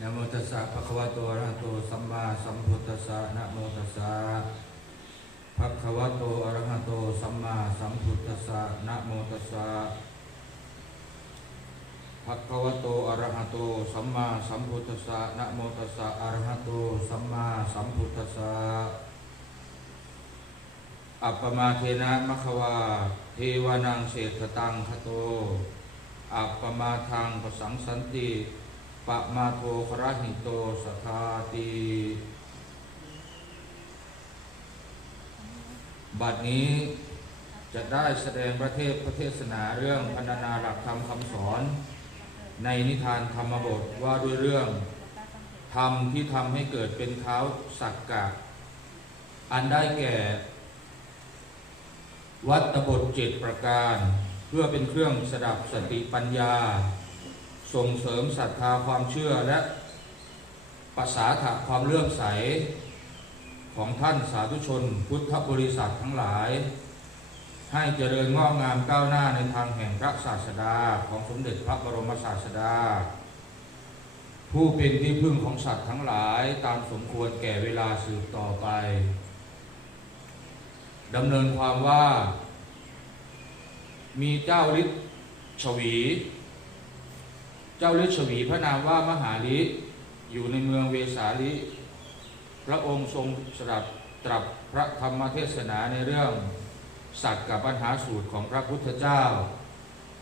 นะโมตัสสะภะคะวะโตอะระหะโตสัมมาสัมพุทธัสสะนะโมตัสสะภะคะวะโตอะระหะโตสัมมาสัมพุทธัสสะนะโมตัสสะภะคะวะโตอะระหะโตสัมมาสัมพุทธัสสะนะโมตัสสะอะระหะโตสัมมาสัมพุทธัสสะอัปปมาเทนะมะคะวา เทวานังเศรษฐตังคโต อัปปมาทางปสังสันติปะมาโทครหิโตสทาติบัดนี้จะได้แสดงประเทศประเทศนาเรื่องพันนาหลักธรรมคำสอน ในนิทานธรรมบทว่าด้วยเรื่อง ธรรมที่ทำให้เกิดเป็นเท้าสักกะ อันได้แก่ วัตบทเจ็ดประการ เพื่อเป็นเครื่องสดับสติปัญญา ส่งเสริมศรัทธาความเชื่อและภาษาถะความเลื่อมใส ของท่านสาธุชน พุทธบริษัททั้งหลาย ให้เจริญงอกงามก้าวหน้าในทางแห่งพระศาสดาของสมเด็จพระบรมศาสดา ผู้เป็นที่พึ่งของสัตว์ทั้งหลายตามสมควรแก่เวลาสืบต่อไป ดำเนินความว่า มีเจ้าฤทธิ์ชวี เจ้าฤทธิ์ชวีพระนามว่ามหาลิอยู่ในเมืองเวสาลิ พระองค์ทรงสดับตรับพระธรรมเทศนาในเรื่อง สัตว์กับปัญหาสูตรของพระพุทธเจ้า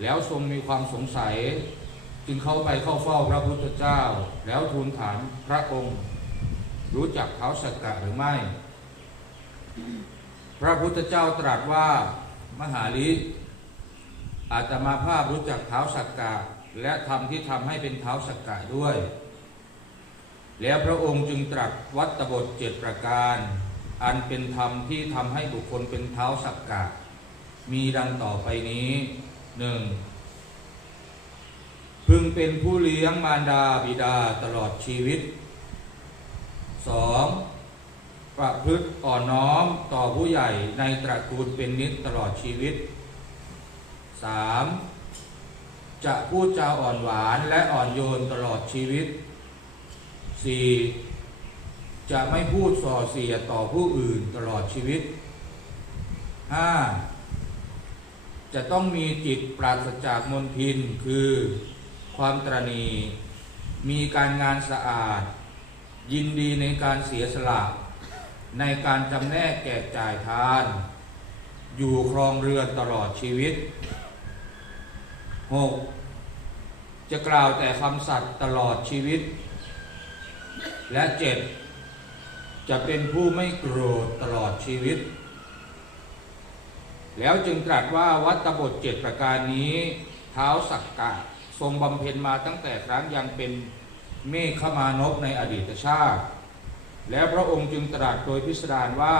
แล้วทรงมีความสงสัย จึงเข้าไปเข้าเฝ้าพระพุทธเจ้า แล้วทูลถามพระองค์ รู้จักเท้าสักกะหรือไม่ พระพุทธเจ้าตรัสว่ามหาลิอาตมาภาพรู้จักเท้าสักกะและธรรมที่ทำให้เป็นเท้าสักกะด้วย แล้วพระองค์จึงตรัสวัตบทเจ็ดประการ อันเป็นธรรมที่ทำให้บุคคลเป็นเท้าสักกะ มีดังต่อไปนี้หนึ่งพึงเป็นผู้เลี้ยงมารดาบิดาตลอดชีวิตสอง ประพฤติอ่อนน้อมต่อผู้ใหญ่ในตระกูลเป็นนิจตลอดชีวิต 3. จะพูดจาอ่อนหวานและอ่อนโยนตลอดชีวิต 4. จะไม่พูดส่อเสียต่อผู้อื่นตลอดชีวิต 5. จะต้องมีจิตปราศจากมลทินคือ ความตรณีมีการงานสะอาด ยินดีในการเสียสละ ในการจำแนกแจกจ่ายทาน อยู่ครองเรือนตลอดชีวิต 6. จะกล่าวแต่คำสัตย์ตลอดชีวิต และ 7. จะเป็นผู้ไม่โกรธตลอดชีวิต แล้วจึงตรัสว่าวัตบทเจ็ดประการนี้เท้าสักกะทรงบำเพ็ญมาตั้งแต่ครั้งยังเป็นเมฆขมานพในอดีตชาติ แล้วพระองค์จึงตรัสโดยพิสดารว่า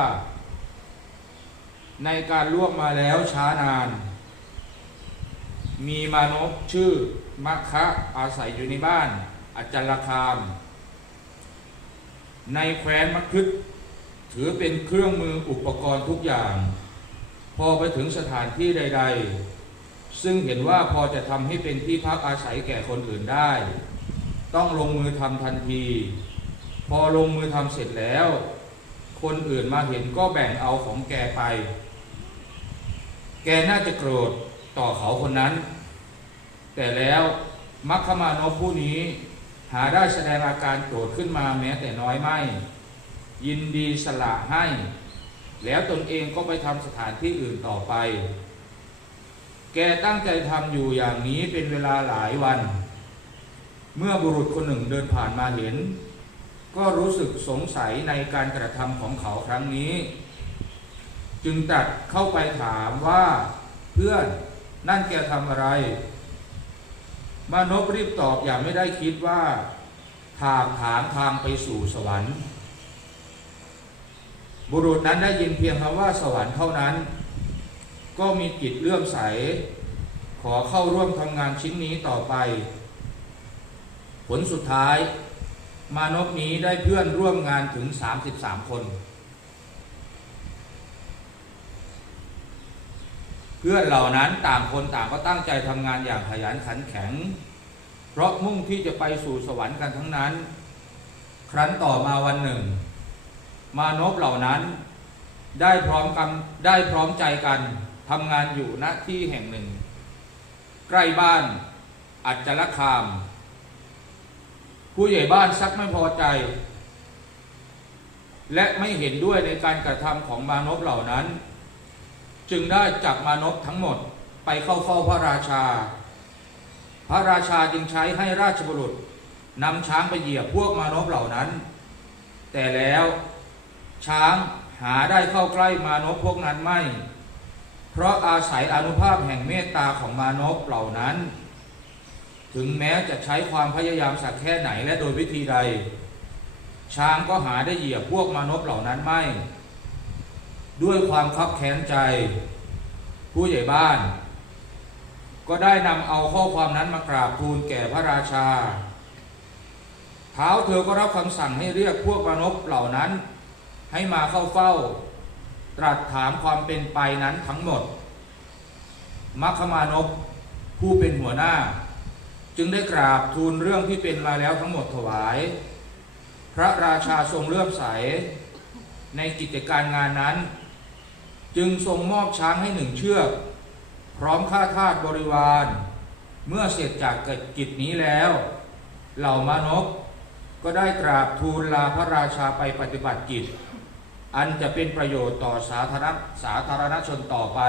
ในการล่วงมาแล้วช้านาน มีมานพชื่อมัคคะอาศัยอยู่ในบ้านอาจัลลคาม ในแคว้นมัคคึกถือเป็นเครื่องมืออุปกรณ์ทุกอย่าง พอไปถึงสถานที่ใด ๆ ซึ่งเห็นว่าพอจะทำให้เป็นที่พักอาศัยแก่คนอื่นได้ ต้องลงมือทำทันที พอลงมือทำเสร็จแล้ว คนอื่นมาเห็นก็แบ่งเอาของแกไป แกน่าจะโกรธต่อเขาคนนั้น แต่แล้วมัคคมานพผู้นี้ หาได้แสดงอาการโกรธขึ้นมาแม้แต่น้อยไม่ ยินดีสละให้ แล้วตนเองก็ไปทำสถานที่อื่นต่อไป แกตั้งใจทำอยู่อย่างนี้เป็นเวลาหลายวัน เมื่อบุรุษคนหนึ่งเดินผ่านมาเห็น ก็รู้สึกสงสัยในการกระทำของเขาครั้งนี้ จึงตัดเข้าไปถามว่าเพื่อนนั่นแกทำอะไร มานพรีบตอบอย่างไม่ได้คิดว่าทางถามทางไปสู่สวรรค์ บุรุษนั้นได้ยินเพียงคำว่าสวรรค์เท่านั้น ก็มีจิตเลื่อมใส ขอเข้าร่วมทำงานชิ้นนี้ต่อไป ผลสุดท้าย มานพนี้ได้เพื่อนร่วมงานถึง 33 คน เพื่อนเหล่านั้นต่างคนต่างก็ตั้งใจทำงานอย่างขยันขันแข็ง เพราะมุ่งที่จะไปสู่สวรรค์กันทั้งนั้น ครั้นต่อมาวันหนึ่ง มานพเหล่านั้นได้พร้อมกันได้พร้อมใจกันทำงานอยู่ณที่แห่งหนึ่ง ใกล้บ้านอัจจรคาม ผู้ใหญ่บ้านซักไม่พอใจ และไม่เห็นด้วยในการกระทำของมานพเหล่านั้น จึงได้จับมานพทั้งหมดไปเข้าเฝ้าพระราชา พระราชาจึงใช้ให้ราชบุรุษนำช้างไปเหยียบพวกมานพเหล่านั้น แต่แล้วช้างหาได้เข้าใกล้มานพพวกนั้นไม่ เพราะอาศัยอนุภาพแห่งเมตตาของมานพเหล่านั้น ถึงแม้จะใช้ความพยายามสักแค่ไหนและโดยวิธีใด ช้างก็หาได้เหยียบพวกมานพเหล่านั้นไม่ ด้วยความคับแค้นใจ ผู้ใหญ่บ้าน ก็ได้นำเอาข้อความนั้นมากราบทูลแก่พระราชา เท้าเธอก็รับคำสั่งให้เรียกพวกมานพเหล่านั้น ให้มาเข้าเฝ้า ตรัสถามความเป็นไปนั้นทั้งหมดมัคคมานพผู้เป็นหัวหน้า จึงได้กราบทูลเรื่องที่เป็นมาแล้วทั้งหมดถวาย พระราชาทรงเลื่อมใสในกิจการงานนั้น จึงทรงมอบช้างให้หนึ่งเชือก พร้อมค่าทาสบริวาร เมื่อเสร็จจากกิจนี้แล้ว เหล่ามานพก็ได้กราบทูลลาพระราชาไปปฏิบัติกิจ อันจะเป็นประโยชน์ต่อสาธารณสาธารณชนต่อไป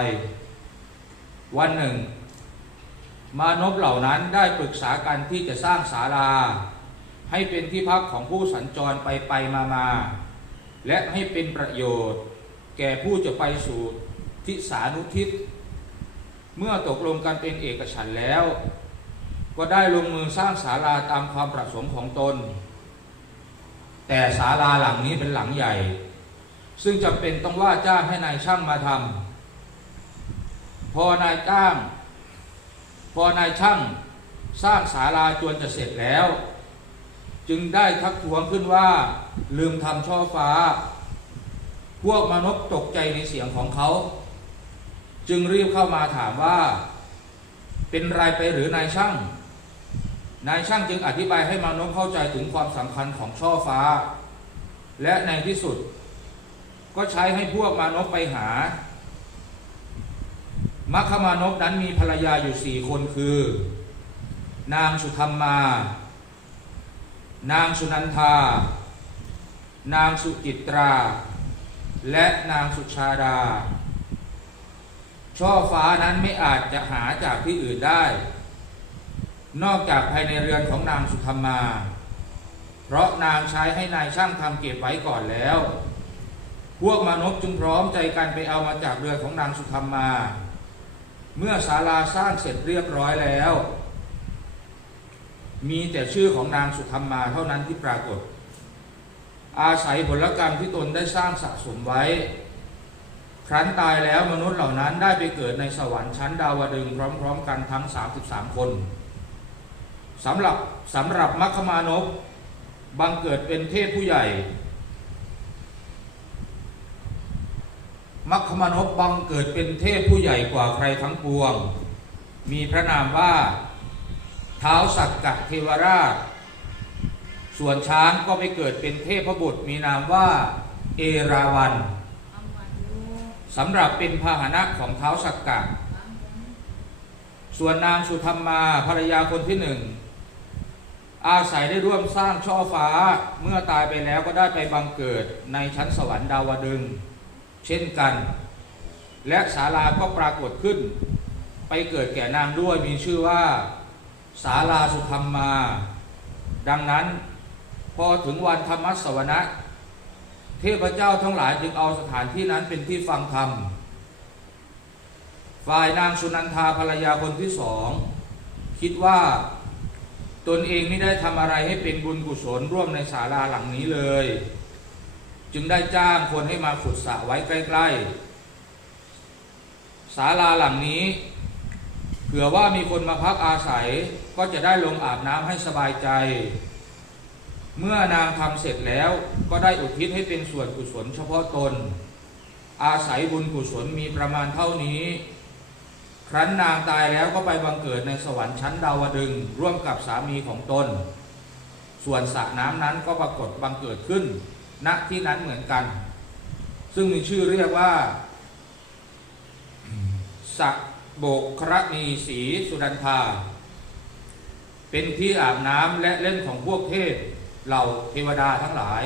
วันหนึ่ง มานพเหล่านั้นได้ปรึกษากันที่จะสร้างศาลา ให้เป็นที่พักของผู้สัญจรไปไปมามาและให้เป็นประโยชน์ แก่ผู้จะไปสู่ทิสานุทิศ เมื่อตกลงกันเป็นเอกฉันแล้ว ก็ได้ลงมือสร้างศาลาตามความประสงค์ของตน แต่ศาลาหลังนี้เป็นหลังใหญ่ ซึ่งจำเป็นต้องว่าจ้างให้นายช่างมาทำพอนายจ้าง พอนายช่างสร้างศาลาจวนจะเสร็จแล้ว จึงได้ทักท้วงขึ้นว่า ลืมทำช่อฟ้า พวกมนุษย์ตกใจในเสียงของเขา จึงรีบเข้ามาถามว่า เป็นไรไปหรือนายช่าง นายช่างจึงอธิบายให้มนุษย์เข้าใจถึงความสำคัญของช่อฟ้า และในที่สุด ก็ใช้ให้พวกมานพไปหา มัคคมานพนั้นมีภรรยาอยู่สี่คนคือ นางสุธรรมา นางสุนันทา นางสุจิตรา และนางสุชาดา ช่อฟ้านั้นไม่อาจจะหาจากที่อื่นได้ นอกจากภายในเรือนของนางสุธรรมา เพราะนางใช้ให้นายช่างทำเก็บไว้ก่อนแล้ว พวกมานพจึงพร้อมใจกันไปเอามาจากเรือนของนางสุธรรมา เมื่อศาลาสร้างเสร็จเรียบร้อยแล้ว มีแต่ชื่อของนางสุธรรมาเท่านั้นที่ปรากฏ อาศัยผลกรรมที่ตนได้สร้างสะสมไว้ ครั้นตายแล้วมนุษย์เหล่านั้นได้ไปเกิดในสวรรค์ชั้นดาวดึงพร้อม ๆ กันทั้ง 33 คนสำหรับสำหรับมัคคมานพบังเกิดเป็นเทพผู้ใหญ่ มัคคมนพบังเกิดเป็นเทพผู้ใหญ่กว่าใครทั้งปวง มีพระนามว่าเท้าสักกะเทวราช ส่วนช้างก็ไปเกิดเป็นเทพบุตรมีนามว่าเอราวันสำหรับเป็นพาหนะของเท้าสักกะ ส่วนนางสุธรรมาภรรยาคนที่หนึ่งอาศัยได้ร่วมสร้างช่อฟ้าเมื่อตายไปแล้วก็ได้ไปบังเกิดในชั้นสวรรค์ดาวดึงส์ เช่นกัน และศาลาก็ปรากฏขึ้น ไปเกิดแก่นางด้วยมีชื่อว่าศาลาสุธรรมา ดังนั้นพอถึงวันธรรมสวนะเทพเจ้าทั้งหลายจึงเอาสถานที่นั้นเป็นที่ฟังธรรม ฝ่ายนางสุนันทาภรรยาคนที่สอง คิดว่าตนเองไม่ได้ทำอะไรให้เป็นบุญกุศลร่วมในศาลาหลังนี้เลย จึงได้จ้างคนให้มาขุดสระไว้ใกล้ๆศาลาหลังนี้เผื่อว่ามีคนมาพักอาศัยก็จะได้ลงอาบน้ำให้สบายใจ เมื่อนางทำเสร็จแล้วก็ได้อุทิศให้เป็นส่วนกุศลเฉพาะตน อาศัยบุญกุศลมีประมาณเท่านี้ ครั้นนางตายแล้วก็ไปบังเกิดในสวรรค์ชั้นดาวดึงร่วมกับสามีของตน ส่วนสระน้ำนั้นก็ปรากฏบังเกิดขึ้น ณที่นั้นเหมือนกัน ซึ่งมีชื่อเรียกว่าสระโบกครณีสีสุดันทาเป็นที่อาบน้ำและเล่นของพวกเทพเหล่าเทวดาทั้งหลาย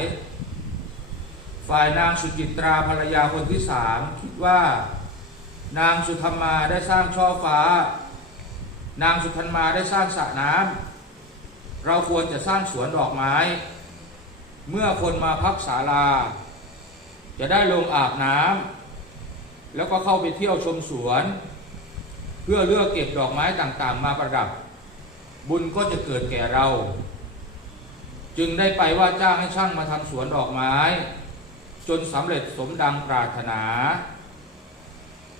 ฝ่ายนางสุจิตราภรรยาคนที่สามคิดว่า นางสุธรรมาได้สร้างช่อฟ้า นางสุธรรมาได้สร้างสระน้ำเราควรจะสร้างสวนดอกไม้ เมื่อคนมาพักศาลา จะได้ลงอาบน้ำแล้วก็เข้าไปเที่ยวชมสวน เพื่อเลือกเก็บดอกไม้ต่างๆ มาประดับ บุญก็จะเกิดแก่เรา จึงได้ไปว่าจ้างให้ช่างมาทำสวนดอกไม้ จนสำเร็จสมดังปรารถนา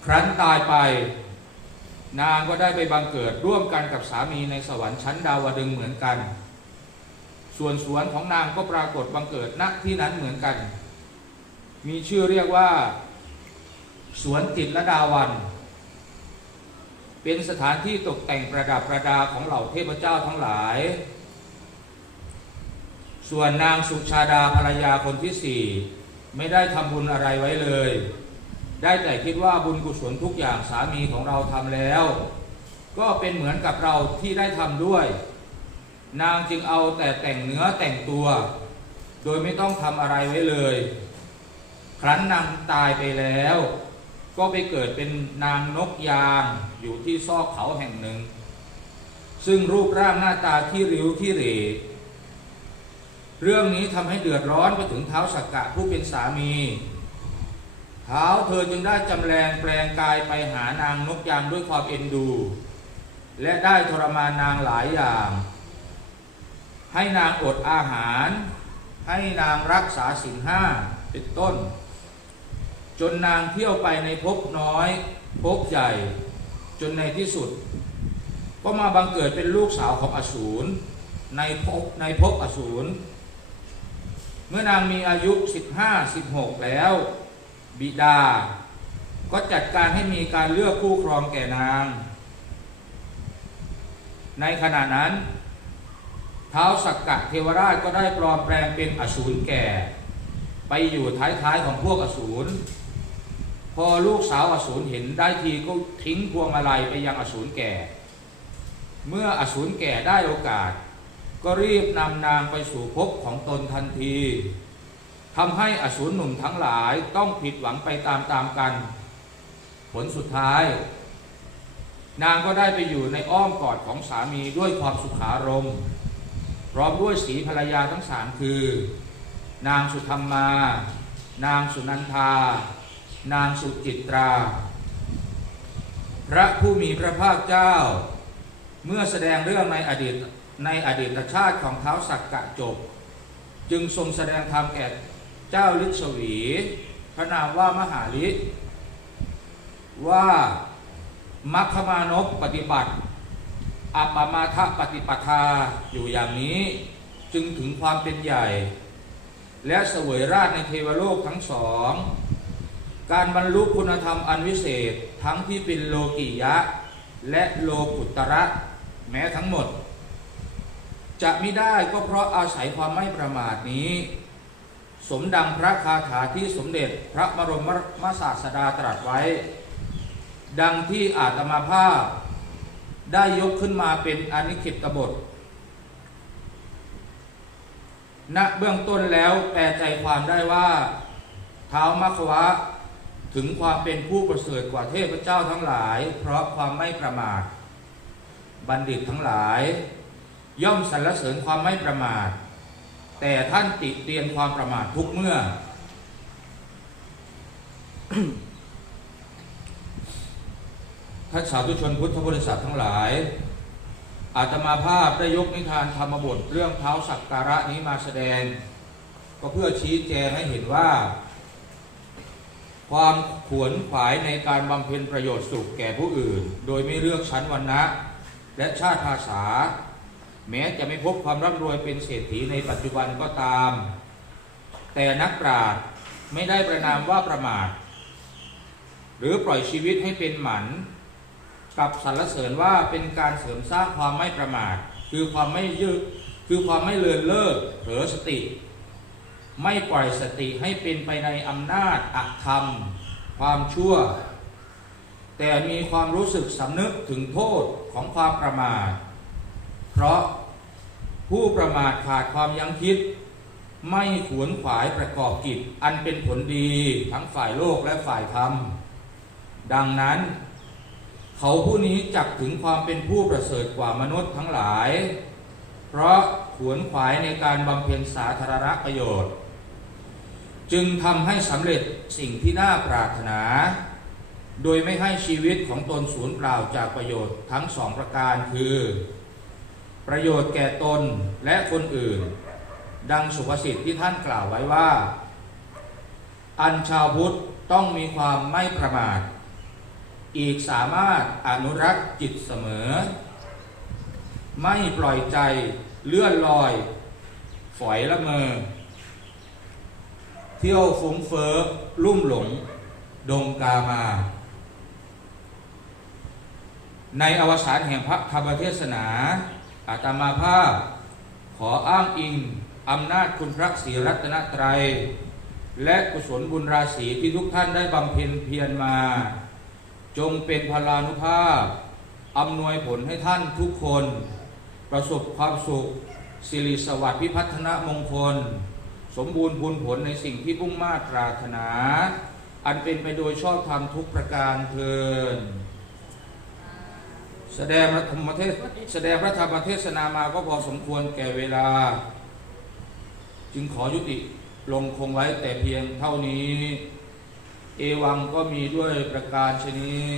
ครั้นตายไป นางก็ได้ไปบังเกิดร่วมกันกับสามีในสวรรค์ชั้นดาวดึงเหมือนกัน ส่วนสวนของนางก็ปรากฏบังเกิดณที่นั้นเหมือนกัน มีชื่อเรียกว่า สวนจิตรลดาวัน เป็นสถานที่ตกแต่งประดับประดาของเหล่าเทพเจ้าทั้งหลาย ส่วนนางสุชาดาภรรยาคนที่สี่ไม่ได้ทำบุญอะไรไว้เลย ได้แต่คิดว่าบุญกุศลทุกอย่างสามีของเราทำแล้ว ก็เป็นเหมือนกับเราที่ได้ทำด้วย นางจึงเอาแต่แต่งเนื้อแต่งตัว โดยไม่ต้องทำอะไรไว้เลย ครั้นนางตายไปแล้ว ก็ไปเกิดเป็นนางนกยางอยู่ที่ซอกเขาแห่งหนึ่ง ซึ่งรูปร่างหน้าตาที่ริ้วที่เหร่เรื่องนี้ทำให้เดือดร้อนไปถึงเท้าสักกะผู้เป็นสามี เท้าเธอจึงได้จำแรงแปลงกายไปหานางนกยางด้วยความเอ็นดู และได้ทรมานนางหลายอย่าง ให้นางอดอาหาร ให้นางรักษาสินห้าเป็นต้น จนนางเที่ยวไปในภพน้อยภพใหญ่ จนในที่สุด ก็มาบังเกิดเป็นลูกสาวของอสูรในภพในภพอสูร เมื่อนางมีอายุ 15-16 แล้ว บิดา ก็จัดการให้มีการเลือกคู่ครองแก่นาง ในขณะนั้น ท้าวสักกะเทวราชก็ได้ปลอมแปลงเป็นอสูรแก่ ไปอยู่ท้ายๆของพวกอสูร พอลูกสาวอสูรเห็นได้ทีก็ทิ้งพวงมาลัยไปยังอสูรแก่ เมื่ออสูรแก่ได้โอกาส ก็รีบนำนางไปสู่ภพของตนทันทีทำให้อสูรหนุ่มทั้งหลายต้องผิดหวังไปตามๆกัน ผลสุดท้าย นางก็ได้ไปอยู่ในอ้อมกอดของสามีด้วยความสุขารมณ์ พร้อมด้วยสีภรรยาทั้งสามคือ นางสุธรรมา นางสุนันทา นางสุจิตรา พระผู้มีพระภาคเจ้า เมื่อแสดงเรื่องในอดีตในอดีตชาติของเท้าสักกะจบ จึงทรงแสดงธรรมแก่เจ้าฤทธิสวี พระนามว่ามหาฤทธิ์ว่ามัคคมานพปฏิบัติ อัปมาทปฏิปทาอยู่อย่างนี้จึงถึงความเป็นใหญ่ และเสวยราชในเทวโลกทั้งสอง การบรรลุคุณธรรมอันวิเศษทั้งที่เป็นโลกิยะ และโลกุตระแม้ทั้งหมด จะไม่ได้ก็เพราะอาศัยความไม่ประมาทนี้ สมดังพระคาถาที่สมเด็จพระบรมมศาสดาตรัสไว้ ดังที่อาตมาภาพ ได้ยกขึ้นมาเป็นอนิคิตบทณเบื้องต้นแล้วแปลใจความได้ว่าเท้ามัควะถึงความเป็นผู้ประเสริฐกว่าเทพเจ้าทั้งหลาย เพราะความไม่ประมาท บัณฑิตทั้งหลาย ย่อมสรรเสริญความไม่ประมาท แต่ท่านติเตียนความประมาททุกเมื่อ ท่านสาธุชนพุทธบริษัททั้งหลาย อาตมาภาพได้ยกนิทานธรรมบทเรื่องเท้าสักการะนี้มาแสดง ก็เพื่อชี้แจงให้เห็นว่า ความขวนขวายในการบำเพ็ญประโยชน์สุขแก่ผู้อื่น โดยไม่เลือกชั้นวรรณะ และชาติภาษา แม้จะไม่พบความร่ำรวยเป็นเศรษฐีในปัจจุบันก็ตาม แต่นักปราชญ์ไม่ได้ประนามว่าประมาทหรือปล่อยชีวิตให้เป็นหมัน กับสรรเสริญว่าเป็นการเสริมสร้างความไม่ประมาท คือความไม่ยึดคือความไม่เลือนเลิกเผลอสติ ไม่ปล่อยสติให้เป็นไปในอำนาจอธรรม ความชั่ว แต่มีความรู้สึกสำนึกถึงโทษของความประมาท เพราะผู้ประมาทขาดความยั้งคิด ไม่ขวนขวายประกอบกิจ อันเป็นผลดีทั้งฝ่ายโลกและฝ่ายธรรม ดังนั้น เขาผู้นี้จักถึงความเป็นผู้ประเสริฐกว่ามนุษย์ทั้งหลาย เพราะขวนขวายในการบำเพ็ญสาธารณประโยชน์ จึงทำให้สำเร็จสิ่งที่น่าปรารถนา โดยไม่ให้ชีวิตของตนสูญเปล่าจากประโยชน์ทั้งสองประการคือ ประโยชน์แก่ตนและคนอื่น ดังสุภาษิตที่ท่านกล่าวไว้ว่า อันชาวพุทธต้องมีความไม่ประมาท อีกสามารถอนุรักษ์จิตเสมอ ไม่ปล่อยใจเลื่อนลอย ฝอยละเมอ เที่ยวฟุ้งเฟ้อลุ่มหลง ดงกามา ในอวสานแห่งพระธรรมเทศนาอาตมาภาพ ขออ้างอิงอำนาจคุณพระศรีรัตนตรัย และกุศลบุญราศีที่ทุกท่านได้บำเพ็ญเพียรมา จงเป็นพลานุภาพอำนวยผลให้ท่านทุกคน ประสบความสุข สิริสวัสดิ์พิพัฒนมงคล สมบูรณ์บุญผลในสิ่งที่มุ่งมาตราถนา อันเป็นไปโดยชอบธรรมทุกประการเทินแสดงพระธรรมเทศแสดงพระธรรมเทศนามาก็พอสมควรแก่เวลา จึงขอยุติลงคงไว้แต่เพียงเท่านี้ เอวังก็มีด้วยประการชนี้